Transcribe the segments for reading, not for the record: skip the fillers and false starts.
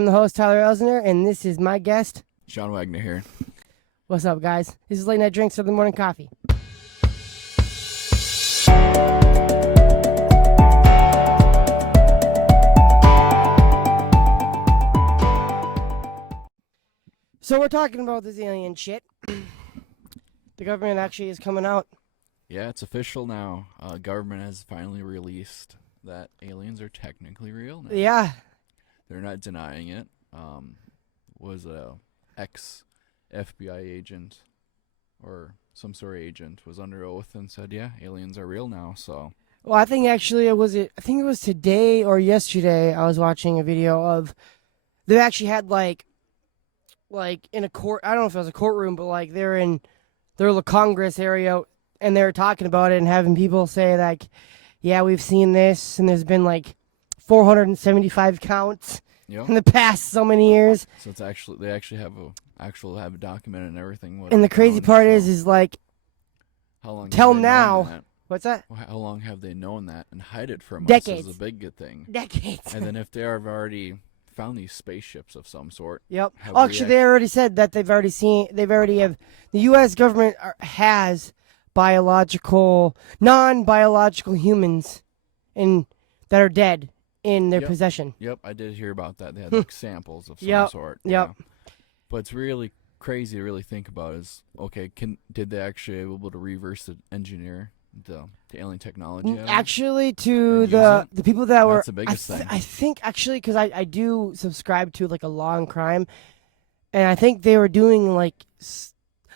I'm the host, Tyler Elsner, and this is my guest, Shawn Wagner here. What's up, guys? This is Late Night Drinks of the Morning Coffee. So we're talking about this alien shit. The government actually is coming out. Yeah, it's official now. Government has finally released that aliens are technically real now. Yeah. They're not denying it. Was a ex-FBI agent or some sort of agent was under oath and said, yeah, aliens are real now, so. Well, I think actually it was today or yesterday I was watching a video of, they actually had like in a court, I don't know if it was a courtroom, but like they're in the Congress area and they're talking about it and having people say like, yeah, we've seen this and there's been like 475 counts in the past so many years. So it's actually, they actually have a document and everything. And the crazy part is like, how long till now, what's that? How long have they known that and hide it from Decades. us is a big good thing. Decades. And then if they have already found these spaceships of some sort. Yep. Actually, they already said that the U.S. government has non-biological humans that are dead in their possession. Yep, I did hear about that. They had like samples of some sort. Yep. Yeah. But it's really crazy to really think about is, okay, did they actually able to reverse engineer the alien technology? Actually, to the people that were, that's the biggest thing. I think actually, because I do subscribe to like a Law and Crime, and I think they were doing like,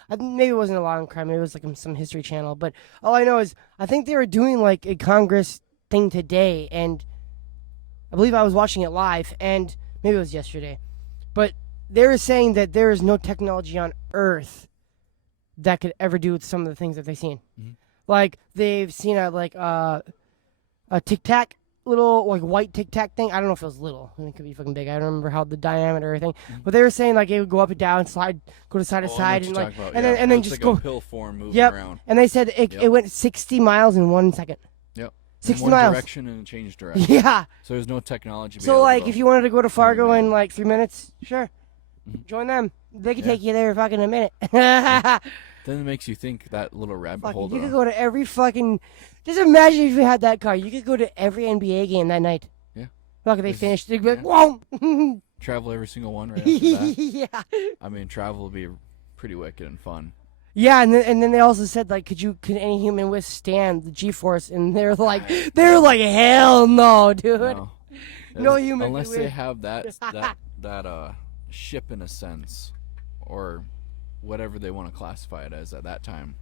maybe it wasn't a Law and Crime, maybe it was like some History Channel, but all I know is I think they were doing like a Congress thing today, and I believe I was watching it live, and maybe it was yesterday, but they were saying that there is no technology on Earth that could ever do with some of the things that they've seen. Mm-hmm. Like, they've seen a Tic Tac, little, like, white Tic Tac thing. I don't know if it was little. I mean, it could be fucking big. I don't remember how the diameter or everything. Mm-hmm. But they were saying, like, it would go up and down, go to side to side, and, like, and then just like go. A pill form moving around. And they said it went 60 miles in 1 second. Yep. 60 in one miles. Direction and change direction. Yeah. So there's no technology. So, like, if you wanted to go to Fargo in, like, 3 minutes, sure. Mm-hmm. Join them. They could take you there fucking a minute. Then it makes you think that little rabbit hole. You could go to every fucking. Just imagine if you had that car. You could go to every NBA game that night. Yeah. Look, they finished. They'd be like, whoa. Travel every single one right after that. Yeah. I mean, travel would be pretty wicked and fun. Yeah, and then they also said like, could any human withstand the G-force? And they're like, hell no, dude. No human. Unless they have that ship in a sense, or whatever they want to classify it as at that time.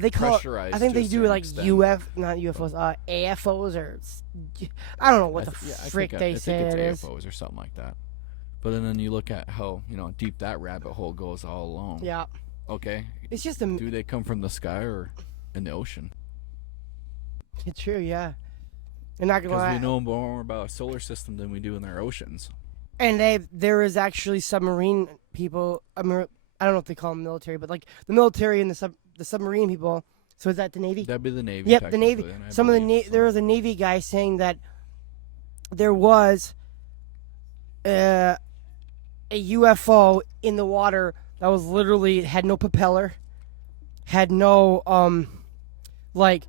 They call pressurized. I think they do like not UFOs, AFOs, or I don't know what the frick they say it is. AFOs or something like that. But then you look at how deep that rabbit hole goes all alone. Yeah. Okay. It's just do they come from the sky or in the ocean? It's true, yeah. And not gonna lie, because we know more about our solar system than we do in our oceans. And there is actually submarine people. I don't know if they call them military, but like the military and the submarine people. So is that the Navy? That'd be the Navy. Yep, the Navy. There was a Navy guy saying that there was a UFO in the water that was literally had no propeller, had no like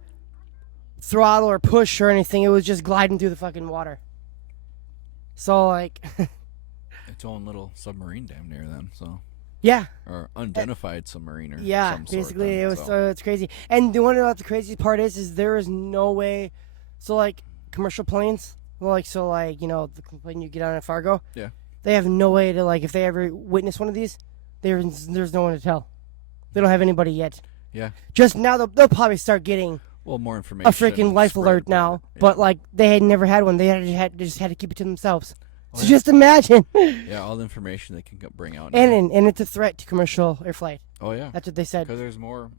throttle or push or anything. It was just gliding through the fucking water. So like its own little submarine damn near then, so. Yeah. Or unidentified submarine or some basically sort it was so it's crazy. And the one about the crazy part is there is no way. So like commercial planes, the plane you get on at Fargo. Yeah. They have no way to if they ever witness one of these, there's no one to tell. They don't have anybody yet. Yeah. Just now they'll probably start getting more information. A freaking life alert now, but they had never had one. They just had to keep it to themselves. So just imagine. Yeah, all the information they can bring out. And it's a threat to commercial air flight. Oh yeah, that's what they said. Because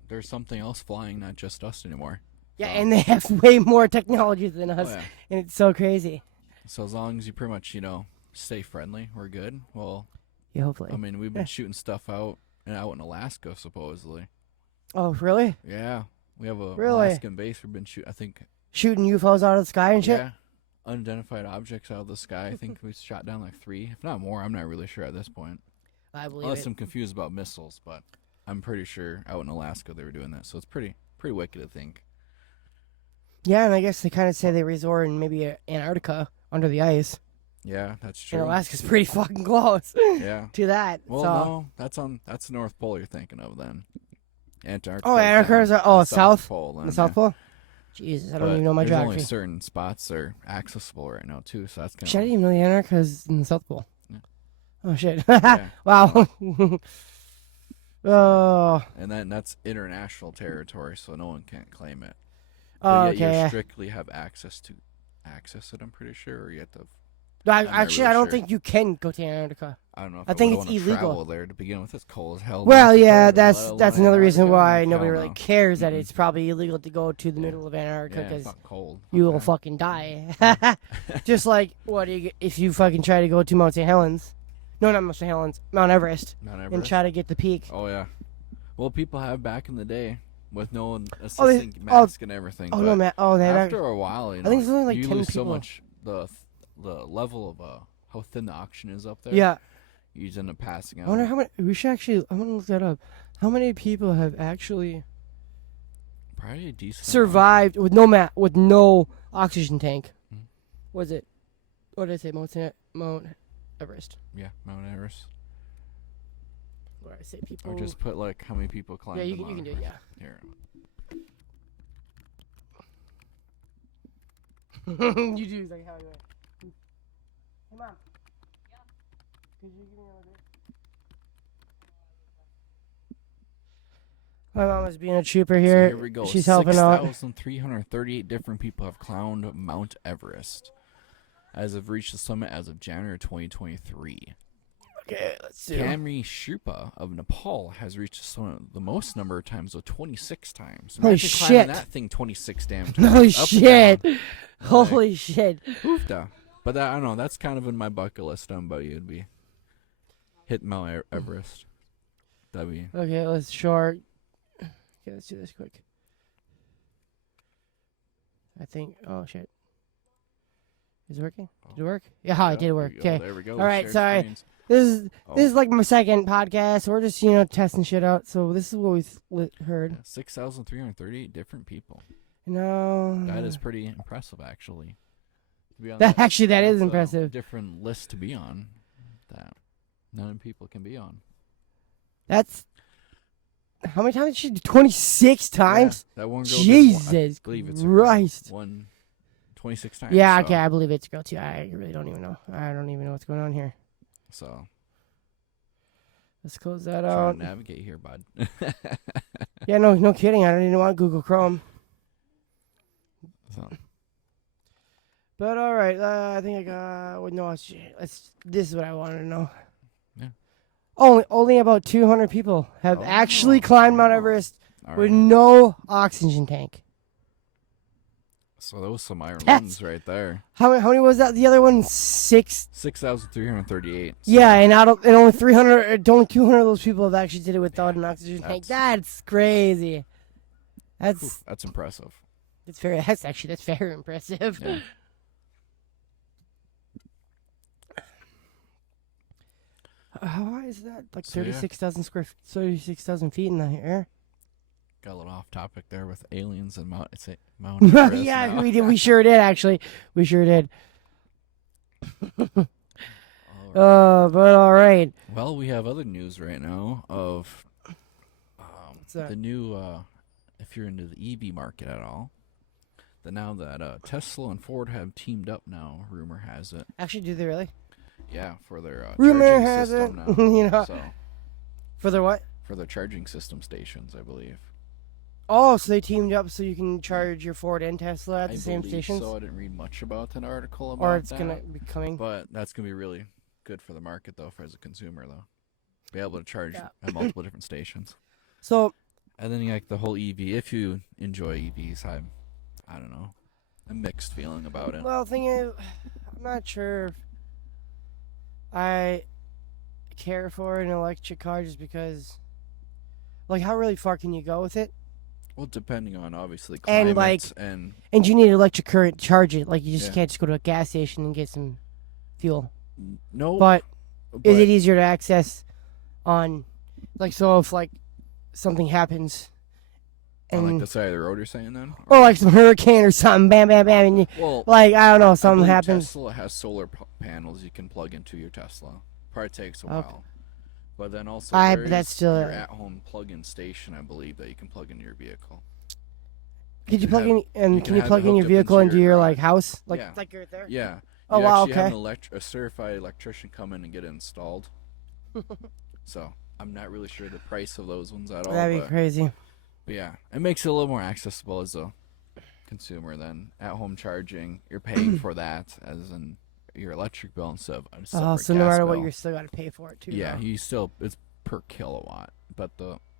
there's something else flying, not just us anymore. Yeah, and they have way more technology than us, and it's so crazy. So as long as you pretty much stay friendly, we're good. Well, yeah, hopefully. I mean, we've been shooting stuff out in Alaska supposedly. Oh really? Yeah, we have a Alaskan base. We've been shooting. I think shooting UFOs out of the sky and shit. Yeah. unidentified objects out of the sky. I think we shot down like 3, if not more. I'm not really sure at this point. I believe Unless it. I'm confused about missiles, but I'm pretty sure out in Alaska they were doing that. So it's pretty wicked to think. Yeah, and I guess they kind of say they resort in maybe Antarctica under the ice. Yeah, that's true. And Alaska's pretty fucking close Yeah. to that. Well, so. no, that's the North Pole you're thinking of then. Antarctica. Oh, Antarctica's the South Pole. Then, the South Pole. Jesus, I don't even know my there's geography. only certain spots that are accessible right now too, so that's kind Shit, I of. didn't even know the Antarctica's in the South Pole. Yeah. Oh shit! Yeah. Wow. Oh. And then that's international territory, so no one can't claim it. Oh, But yet okay. you strictly have access it. I'm pretty sure, or you have to. Actually, really I don't sure. think you can go to Antarctica. I don't know. If I think would it's wanna illegal. Travel there to begin with. It's cold as hell. Well, North yeah, Dakota, that's let that's alone another reason Antarctica. why Hell nobody really no. cares that Mm-mm. it's probably illegal to go to the Yeah. middle of Antarctica Yeah, because it's not cold. you will Okay. fucking die. Just like if you fucking try to go to Mount St. Helens. No, not Mount St. Helens. Mount Everest. Mount And Everest. try to get the peak. Oh yeah. Well, people have back in the day with no they- assisting mask and everything. Oh but no, man! Oh, they after a while, I think it's only like you 10 lose so people. much the level of how thin the oxygen is up there. Yeah. You just end up passing out. I wonder how many. We should actually. I'm gonna look that up. How many people have actually Probably a decent survived with no oxygen tank? Mhm. Was it? What did I say? Mount Everest. amount. Yeah, Mount Everest. Where I say people. Or just put like how many people climb. yeah, you the can Mount do it. Yeah. Everest. Here. You do like how you. Hey, Mom. Yeah. Could you give me another beer? My mom was being a trooper So here. here we go. She's helping out. 6,338 different people have climbed Mount Everest, as have reached the summit as of January 2023. Okay, let's see. Kamri Sherpa of Nepal has reached the summit the most number of times, so 26 times. Holy Imagine climbing shit. that thing 26 damn times. Holy up and shit! down. Holy shit! Oofda. But that, I don't know. That's kind of in my bucket list. But you'd be hitting Mount Everest. That'd be. Okay, let's short. Okay, let's do this quick. I think. Oh shit. Is it working? Did it work? Yeah, it did work. Okay. There we go. All right, Share sorry. screens. This Oh. is like my second podcast. We're just testing shit out. So this is what we heard. Yeah, 6,338 different people. No. That is pretty impressive, actually. To be on That is that's a impressive. different list to be on that none people can be on. That's how many times did she do? 26 times. Yeah, that one girl did Jesus I believe it's a girl. Christ. 26 times. Yeah, so, okay, I believe it's a girl too. I really don't even know. I don't even know what's going on here. So Let's close that trying out. to navigate here, bud. Yeah, no kidding. I don't even want Google Chrome. So, But all right, I think I got. Well, no, this is what I wanted to know. Yeah. Only about 200 people have actually climbed Mount Everest all with right. no oxygen tank. So that was some iron That's- lungs right there. How many was that? The other one, 6. 6,338. So Yeah, and only 300, only 200 of those people have actually did it without an oxygen tank. That's crazy. That's impressive. That's very impressive. Yeah. How high is that? Like So, yeah. 36,000 feet in the air. Got a little off topic there with aliens and Mount Everest. Yeah, now. we did. We sure did. Actually, we sure did. All right. But all right. Well, we have other news right now of that? the new, if you're into the EV market at all, now that Tesla and Ford have teamed up now, rumor has it. Actually, do they really? Yeah, for their Rumor charging has it. system now. You know. So, For their what? for their charging system stations, I believe. Oh, so they teamed up so you can charge your Ford and Tesla at the I same believe stations, so. I didn't read much about that article about or it's that. gonna be coming. But that's going to be really good for the market, though, as a consumer, though. Be able to charge Yeah. at multiple different stations. So And then, like, the whole EV, if you enjoy EVs, I don't know, a mixed feeling about it. well, the thing is, I'm not sure if I care for an electric car just because, like, how really far can you go with it? Well, depending on obviously And climates and and you need electric current to charge it. Like you just yeah. can't just go to a gas station and get some fuel. Nope. But is But it easier to access on, like, so if like something happens on like and the side of the road, you're saying then? or like some hurricane or something, bam, bam, bam, and you, Well, like I don't know, I something believe happens. Tesla has solar panels you can plug into your Tesla. Probably takes a Okay. while. But then also But there that's is still. your at-home plug-in station, I believe, that you can plug into your vehicle. Could you can plug have- in you and can you have plug it in your hooked up vehicle into your like garage. house, like Yeah. like right there? Yeah. Oh, You wow, actually have okay. a certified electrician come in and get it installed. So I'm not really sure the price of those ones at all. That'd be crazy. But yeah, it makes it a little more accessible as a consumer than at-home charging. You're paying for that as in your electric bill instead of a separate So no gas matter bill. what, you're still got to pay for it too. Yeah, though. it's per kilowatt, but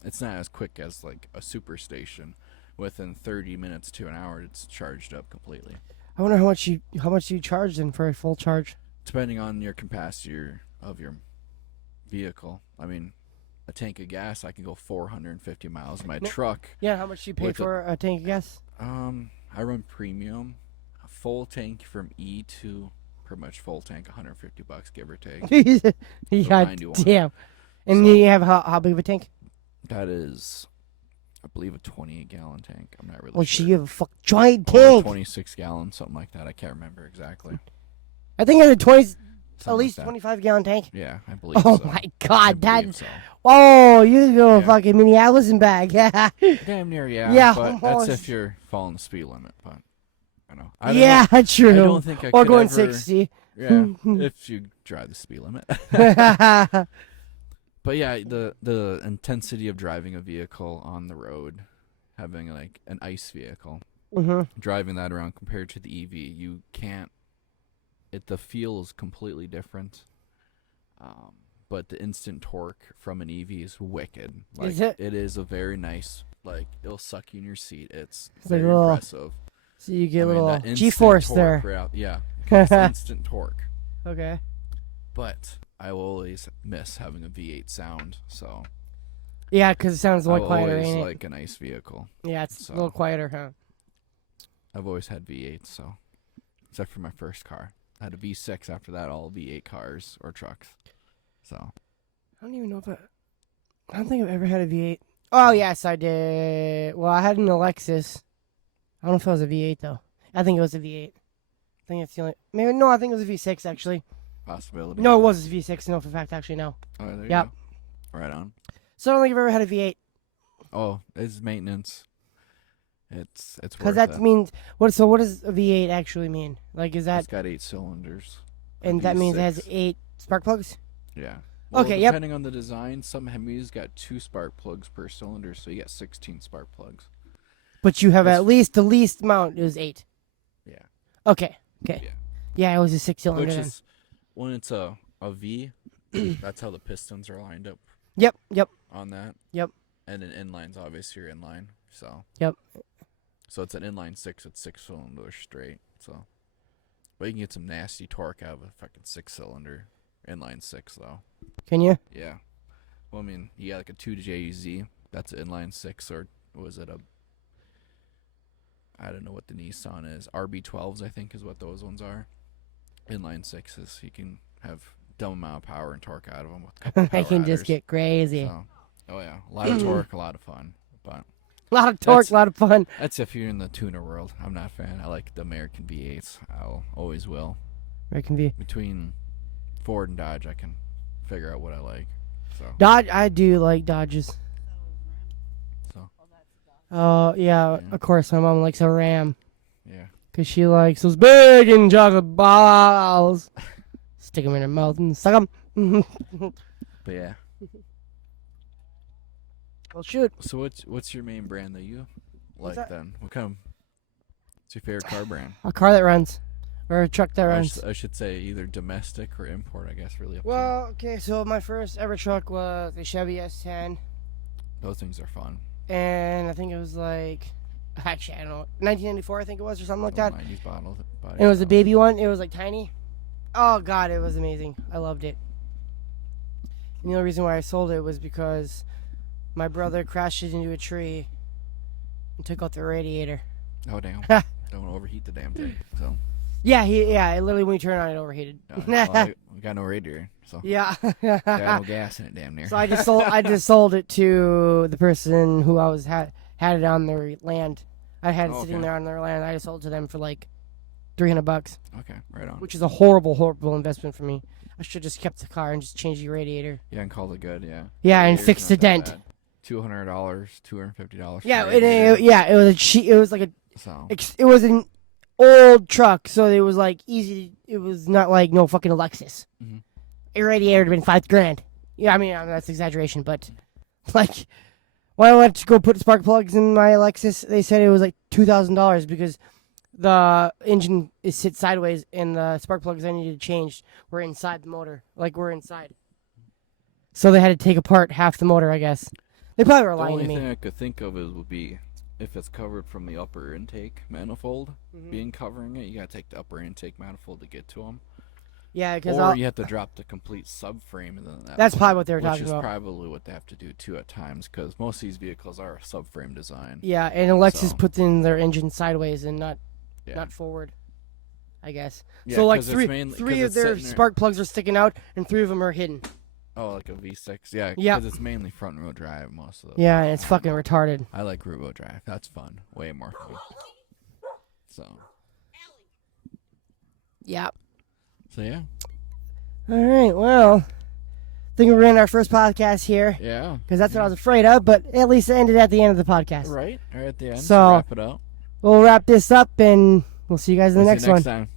it's not as quick as like a super station. Within 30 minutes to an hour, it's charged up completely. I wonder how much you charge then for a full charge. Depending on your capacity of your vehicle. I mean, a tank of gas, I can go 450 miles. My truck, Yeah, how much do you pay With for a tank of gas? I run premium. A full tank from E to pretty much full tank, $150, give or take. God 91. damn. And So- you have how big of a tank? That is, I believe, a 28-gallon tank. I'm not really Well, sure. you have a giant Or tank. 26 gallons, something like that. I can't remember exactly. I think I had a 20, at Something least like that. 25-gallon tank. Yeah, I believe Oh so. my I God, believe that! so. Oh, you go Yeah. fucking Minneapolis and back. Yeah. Damn near, yeah. Yeah, but almost. that's if you're following the speed lit. But I know. I don't Yeah, know. true. I don't think I Or could going ever, 60. Yeah, if you drive the speed limit. But yeah, the intensity of driving a vehicle on the road, having like an ICE vehicle, driving that around compared to the EV, you can't. The feel is completely different. But the instant torque from an EV is wicked. Like, Is it? It is a very nice. Like it'll suck you in your seat. It's like very a little impressive. So you get I a mean, little that instant G-force torque there. Yeah, it's instant torque. Okay. But I will always miss having a V8 sound. So Yeah, because it sounds a I lot quieter, always ain't it? like a nice vehicle. Yeah, it's so. a little quieter, huh? I've always had V8, so except for my first car, I had a V6. After that, all V8 cars or trucks. So I don't even know if I don't think I've ever had a V8. Oh, yes, I did. Well, I had an Alexis. I don't know if it was a V8, though. I think it was a V8. I think it's the only... Maybe, no, I think it was a V6, actually. possibility. No, it was a V6. No, for fact, actually, no. Oh, there you Yep. go. Right on. So I don't think I've ever had a V8. Oh, it's maintenance. It's Because worth that it. means... So what does a V8 actually mean? Like, is that... It's got 8 cylinders. A And that means it has V6. 8 spark plugs? Yeah. Well, Okay, yep. Depending on the design, some Hemis got 2 spark plugs per cylinder, so you got 16 spark plugs. But you have That's- at least... The least amount is 8. Yeah. Okay. Yeah. Yeah, it was a 6-cylinder Which then. is when it's a V, that's how the pistons are lined up Yep. on that. Yep. And then inline's obviously your inline. So Yep. So it's an inline 6 with 6 cylinders straight. So, but you can get some nasty torque out of a fucking 6-cylinder inline 6 though. Can you? Yeah. Well, I mean, you got like a 2JZ. That's an inline 6, or was it a? I don't know what the Nissan is. RB12s, I think, is what those ones are. Inline 6s. You can have dumb amount of power and torque out of them with a couple I power can just adders. get crazy. So, oh yeah, a lot of torque, a lot of fun. But A lot of torque, a lot of fun. that's if you're in the tuner world. I'm not a fan. I like the American V8s. I'll always will. Where it can be. Between Ford and Dodge, I can figure out what I like. So, Dodge, I do like Dodges. so Oh, yeah, Yeah. of course, my mom likes a Ram. yeah. Because she likes those big and chocolate balls. Stick them in her mouth and suck them. But yeah. Well, shoot. So what's your main brand that you like that? then? What's your favorite car brand? A car that runs. Or a truck that runs. I should say either domestic or import. I guess really up to Well, okay, so my first ever truck was a Chevy S10. you. Those things are fun. And I think it was like... Actually, I don't know. 1994, I think it was, or something like that. 90s bottle. And it was a baby one. It was like tiny. Oh God, it was amazing. I loved it. And the only reason why I sold it was because my brother crashed it into a tree, and took out the radiator. Oh damn! Don't overheat the damn thing. So. Yeah, literally when you turn it on, it overheated. Well, we got no radiator, so Yeah. got no gas in it, damn near. So I just sold it to the person who I was had it on their land. I had it sitting there on their land. I just sold it to them for like $300, Okay, right on. which is a horrible investment for me. I should have just kept the car and just changed the radiator. Yeah, and called it good. Yeah. Yeah, and Radiator's fixed the not that dent. bad. $200, $250. Yeah, it was a cheap. It was like So. it was an old truck, so it was like easy. It was not like no fucking Lexus. Mhm. A radiator would have been $5,000. Yeah, I mean that's exaggeration, but like when I went to go put spark plugs in my Lexus, they said it was like $2,000 because the engine is sit sideways and the spark plugs I needed to change were inside the motor, like we're inside. So they had to take apart half the motor, I guess. They probably were The lying only to me. thing I could think of would be if it's covered from the upper intake manifold, being covering it, you gotta take the upper intake manifold to get to them. Yeah, because Or you have to drop the complete subframe, and then that's probably what they were talking which is about. probably what they have to do too at times, because most of these vehicles are a subframe design. Yeah, and Lexus So. puts in their engine sideways and not forward, I guess. Yeah, so like 'cause it's three of it's their sitting there- spark plugs are sticking out, and 3 of them are hidden. Oh, like a V6. Yeah, because Yep. it's mainly front row drive most of the. Yeah, and it's fucking retarded. I like rear wheel drive. That's fun. Way more fun. So Yeah. yeah. All right. Well, I think we're in our first podcast here Yeah. because that's what I was afraid of. But at least it ended at the end of the podcast. Right at the end. So- wrap it up. We'll wrap this up, and we'll see you guys in the We'll next see you one. next time.